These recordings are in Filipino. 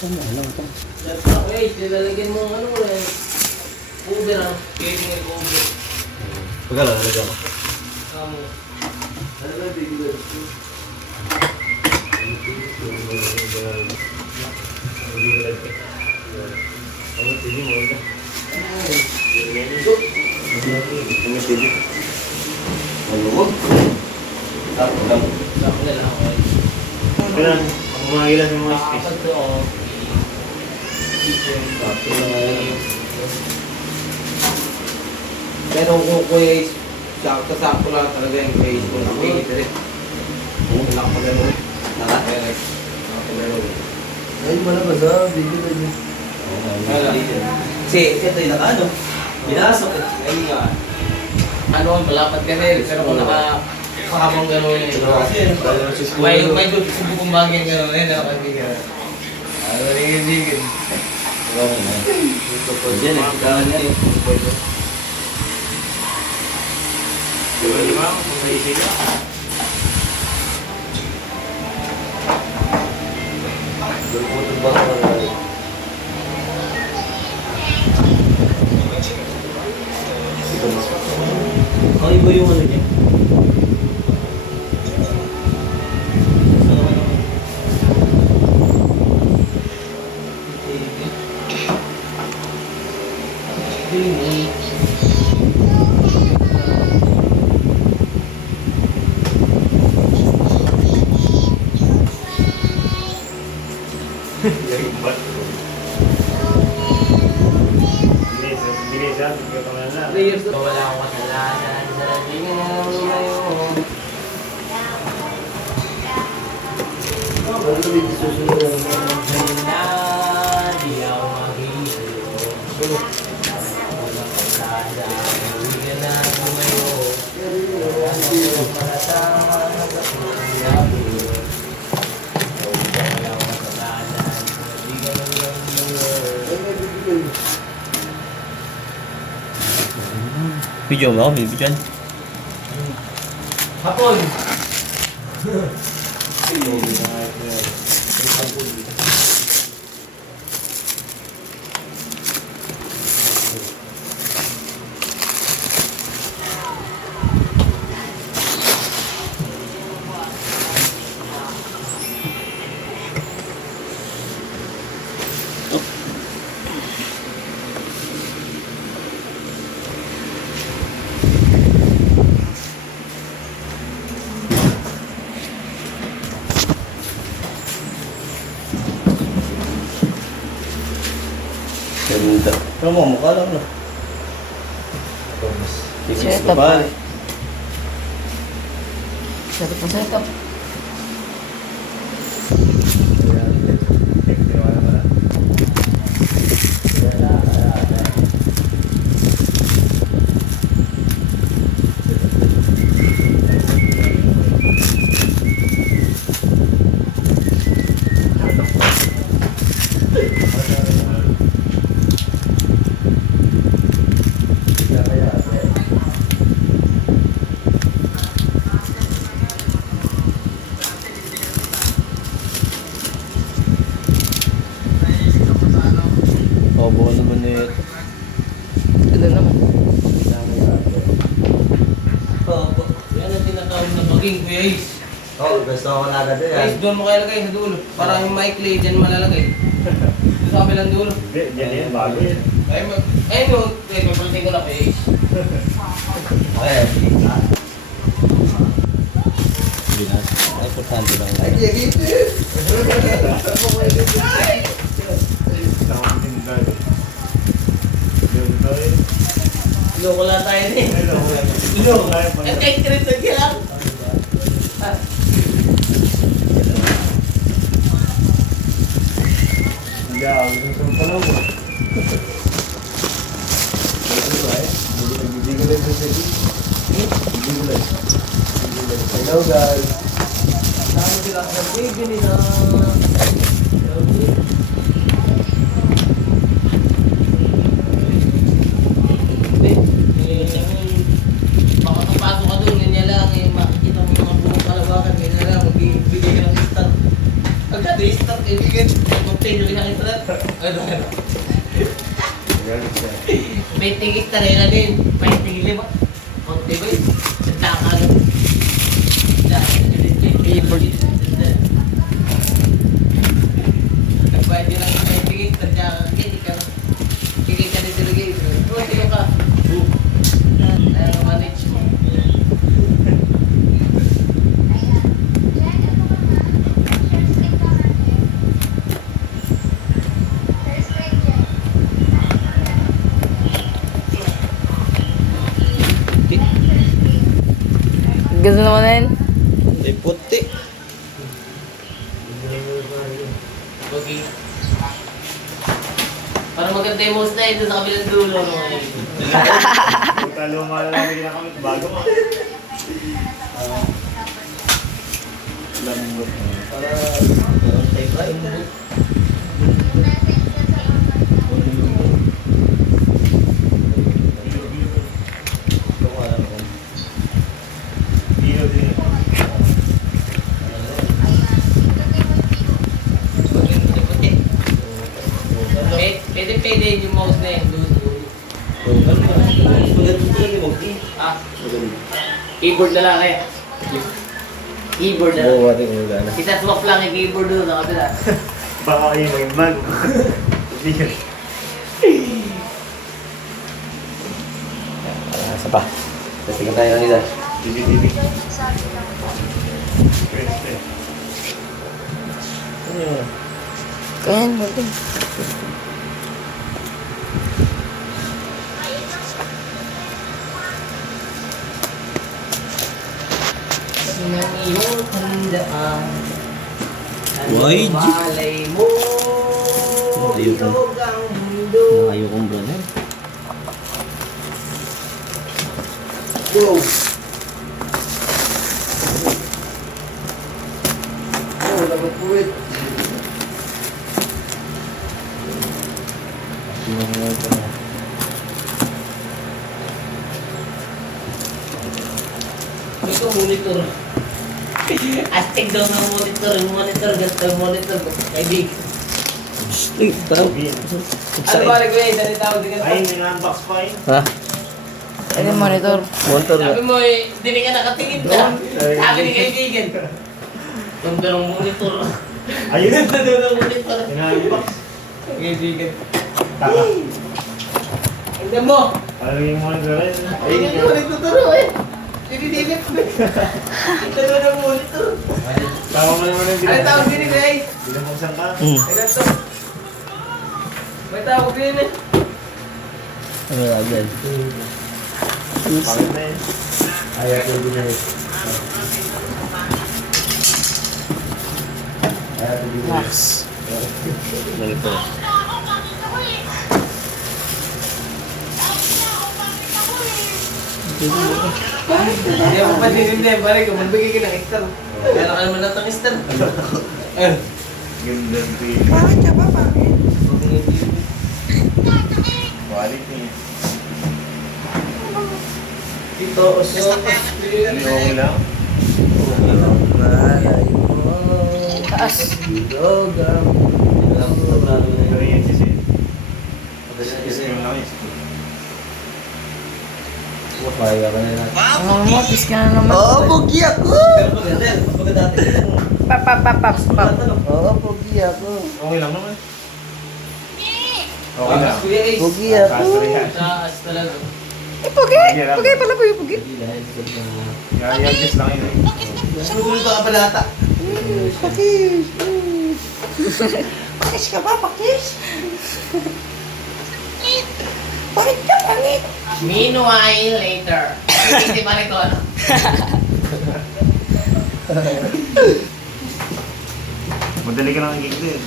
Ano ito? Wait, nilalagyan mo ano eh. Cover ah. Pwede may cover. Pagkala, nalagyan mo. Amo. Ano ba bigyan? Maluwag. Tapos lang. Sabi na lang ako eh. Kaya, umagilan yung mga space. Kapag doon. Tapos lang. Pero kung kuya is, sakto lang talaga yung face ko. Nakikita rin. Nakapagano. Nakapagano. Ay, malabas ah. Video na yun. Kasi ito yung naka-ano. Binasok eh. Ayun nga. Ano, malapad ka rin. Pero kung nakahabang gano'n eh. May subukong bagay gano'n eh. Nakakabigyan. Ano rin. Yan eh. Dahil yan eh. Di ba? Kung sa isip ka. Putol ba ako? Ang iba yung ano niya. Yung bat. Bilis, bigyan ka na. Players doon. Wala akong kasalanan sa tingin ngayon. Ano ba yung susunod na Na di ako makikita. Walang kasada. Uwi ka na ako ngayon. Walang maratahan sa pinabi. Wala akong kasalanan. Di ka lang lang ngayon. Video mo ako, may video yan. Hapon! Ganda. Pero mo, mukha lang no. Set up. Set up. Obo naman eh. Ganda naman. Yan ang tinatawag na baging, Kuya Ace. Oh, gusto ko na agad yan. Guys, doon mo kayo lagay sa dulo. Para yung maikli, dyan malalagay. Doon sa kabilang dulo. Diyan yan, bago yan. Ayun mo, papalitin ko na kay Ace. Okay. Ay, importante lang. Ay, dito. Loko lang tayo ni. Loko. At kahit krito ka lang. Hello guys. Saan sila sa baby nila? Makakapasok ka doon, ganyan lang. Makikita mo yung mga buong kalawakan, ganyan lang. Magbibigay ka ng instant. Agad eh. start kaibigan. Continue lang ito na. Ano? May tigis na rin din. May tigil ba? Konti ba yun? Sanda ka lang. Keyboard. Pwede lang yung may tigis. Sanda ka. Hindi ka. Hindi ka na talaga yun. O, sino ka? Manage mo. Ganda naman na yun. Ay, puti. Okay. Para maganda yung host na ito sa kabilang dulo. No? Puta, luma na lang bigyan kami. Bago mo. Lambot. Para, meron tayo. Dino din. Pwede yung mouse na yun. Ah, keyboard na lang eh. Keyboard na lang. Oo, ating umagana. Isa-swap lang yung keyboard doon sa kabila. Baka kayo may mag. Hindi yun. Isa pa. Testigan tayo ng isa. Dibi. Ano yun? Kaya yan, buti. Sinang iyong handaan. Why, G? Malay mo. Ayoko. Bilog ang mundo. Ayaw kong brother. Go! Oh, dapat puwit. Ito monitor. Astig daw ng monitor. Yung monitor, ganito yung monitor. Kaibigan. Uy, parang... Ano ba nag-way? Saan yung tawag din Ay, nina-unbox pa eh. Ha? Ano yung monitor? Monitor na. Sabi mo eh, hindi ka nakatingin ka. Sabi ni kaibigan. Ganda ng monitor. Ayun. Ganda daw ng monitor. Nina-unbox. Kaibigan. Taka. Tignan mo. Ano yung monitor rin? Ay, hindi mo nagtuturo eh. Dinidinit mo. Ito daw ng monitor. Tama mo naman yung Ano tawag din eh, guys? binabuksan ka. Ano to? May tawag din eh. Ano nga dyan? Pangit na yun. Ayaw ko din na rin. Max. Ganito. Hindi ako pa dinindi. Pare ko, magbigay ka ng extra. Kaya ka naman natang extra. Ganda ng pili. Bakit ka ba? Bakit? Quality. Ito, usok. Hindi okay lang. Malay mo. Taas. Bilog ang Pero yun kasi. mundo. Yung langis. Kaya ka na natin. Ang matis ka na naman. Oo, pogi ako! Pero maganda yan. Kapag dati ka Pap, pap, pap, pap, pap. Oo, pogi ako. Okay lang naman. Okay lang. Kuya Ace. Pogi ako. Castro yan. Taas talaga. Eh, pugi! Pugi pala po yung pugi. I-adjust lang yun eh. Sumunod ka pa lata. Pakis! Pakis ka ba, pakis? Bakit ka pangit? Meanwhile, later. Hindi pa rin ko ano. Madali ka lang ang gigil eh.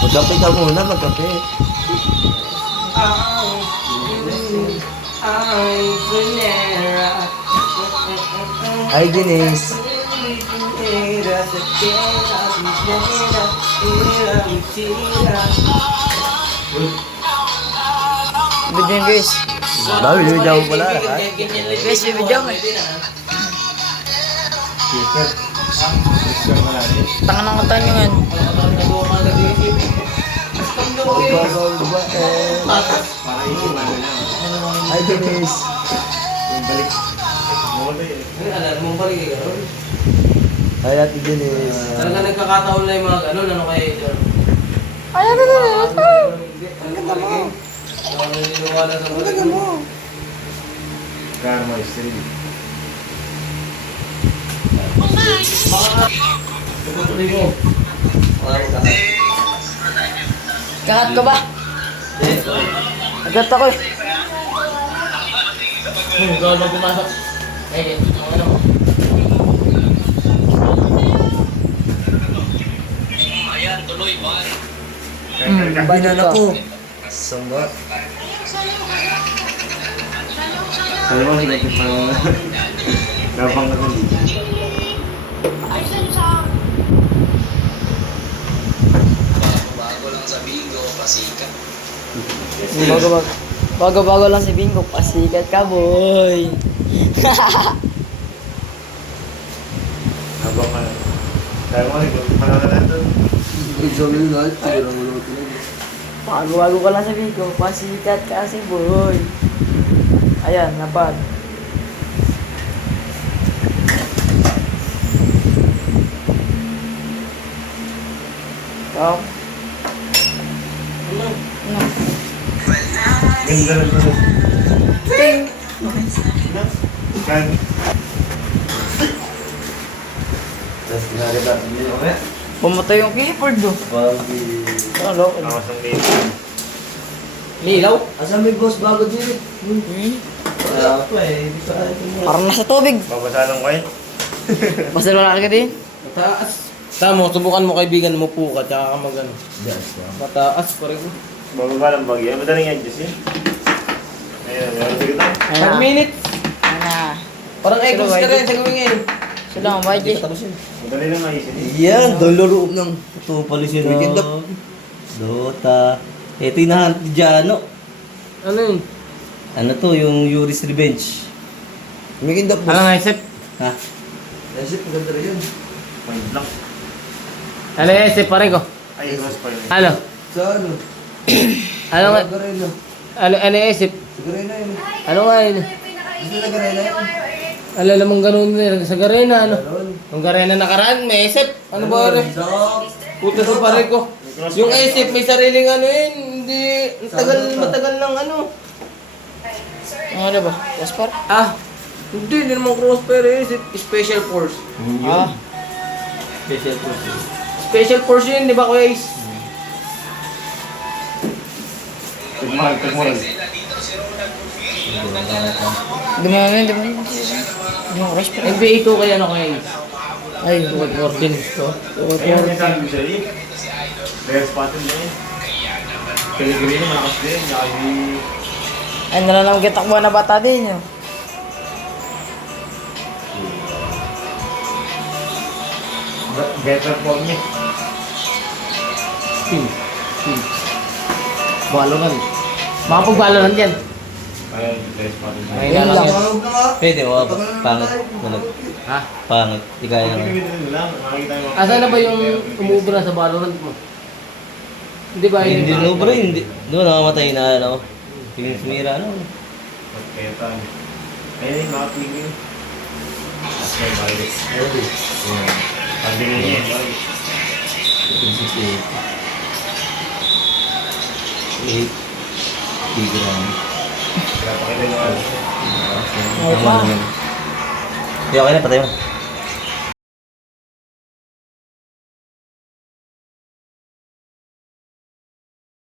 Magkape ka muna, magkape. Ay, Denise. Good yun, guys. Bago, binibidyo mo pala. Bes, bibidyo mo. Tangan ng kata nyo yan. Ay, Dennis. Ay, Ate Dennis. Talaga nagkakataon na yung mga gano'n, ano kaya ito? Ay, ano na na. Ang ganda mo. Naniniwala sa mga gano'n. Karma is real. Tutuloy mo. Kakat ka ba? Agat ako eh. Ikaw lang pumasok. Eh, ano mo? Banana ko. Samba. Sabi mo, like pa. Gabang na kung dito. Bago lang si Bingo. Pasikat ka, boy. Habang ka. Sabi mo, pangalan na ito. Sabi mo nga, tignan mo lang ito. Bago ka lang si Bingo. Pasikat ka si boy. Ayan, napad. Ikaw? Ano? Ganda na ito. Kan. Tapos ginaganda. Pumatay yung keyboard do. Bagi. Ano? Awas ng dito. May ilaw? Asan may boss bago din? Wala pa eh. Hindi pa tayo tumulong. Parang nasa tubig. Babasa ng kayo. Basta wala ka din. Mataas. Tama, subukan mo kaibigan mo po ka, tsaka ka mag-ano. Yes, Mataas pa rin. Bababa ng bagyo. Madaling adjust yun. Ayun, meron sige tayo. 5 minutes. Ayan na. Parang echoes ka rin sa gawin ngayon. Sila ang baji. Madali lang ayusin. Yan, doloro ng ito pala siya na. Weekend up. Dota. Ito yung nahanap ni Jano. Ano yun? Ano to, yung Yuri's Revenge. Weekend up, boss. Ano naisip? Ha? Naisip, maganda rin yun. Point blank. Ano naisip pare ko? Ay, mas pa yun. Ano? Sa ano? Ano nga? Garena. Ano naisip? Sa Garena yun. Ano nga yun? Gusto na Garena yun? Alala mong ganun din sa Garena, ano? Meron. Yung Garena nakaraan, may isip. Ano ba rin? Puta sa pare ko. Yung isip, may sariling ano yun. Hindi, matagal ng ano. Ano ba? Jasper? Ah, hindi naman crossfire isip. Special Force. Ah. Special process. Special Force yun, di ba Kuya Ace? Tagmahal, tagmahal. Di mo namin, di mo namin. Di mo rush pa. NBA 2 kaya ano Kuya Ace? Ay, Tuwag 14 to. Ayun, yung sabi ko siya eh. Rare spot yun eh. Pellegrino, malakas din. ay nalalang kitakbo na bata din yun. Better form niya. Valorant. Makapag-Valorant yan. Ayun, rare spot yun. May Yan lang. lalaki. Tawag na nga. Pwede mo, pangit. Malag. Ha? Pangit. Di kaya naman. Asan na ba yung umubra sa Valorant mo? Hindi ba yun? Hindi, no bro, hindi. Doon nakamatay na ano. Tingin sumira ano. Kaya tayo. Ayun yung mga tingin. Tapos may virus. Ayun. Pagdingin niya yung virus. 8. Bigram. Kaya pakita nyo ano. Ay pa. Hindi, okay na, patay mo.